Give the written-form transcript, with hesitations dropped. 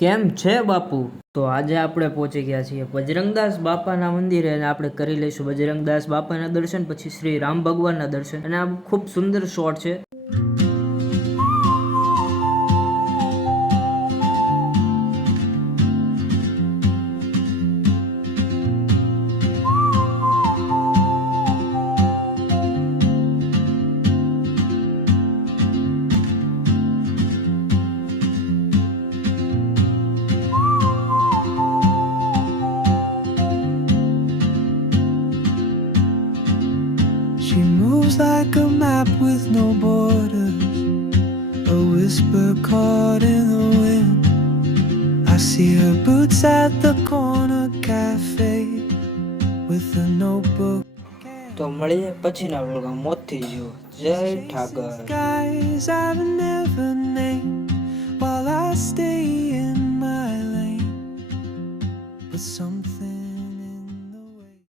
કેમ છે બાપુ? તો આજે આપણે પહોંચી ગયા છીએ બજરંગદાસ બાપાના મંદિરે અને આપણે કરી લઈશું બજરંગદાસ બાપાના દર્શન, પછી શ્રી રામ ભગવાનના દર્શન. અને આ ખૂબ સુંદર શોટ છે. She moves like a map with no borders, a whisper caught in the wind. I see her boots at the corner cafe with a notebook. તો મળીએ પછીના વ્લોગમાં. મોતથી જો જય Thakar. Guys I've never named while I stay in my lane, but something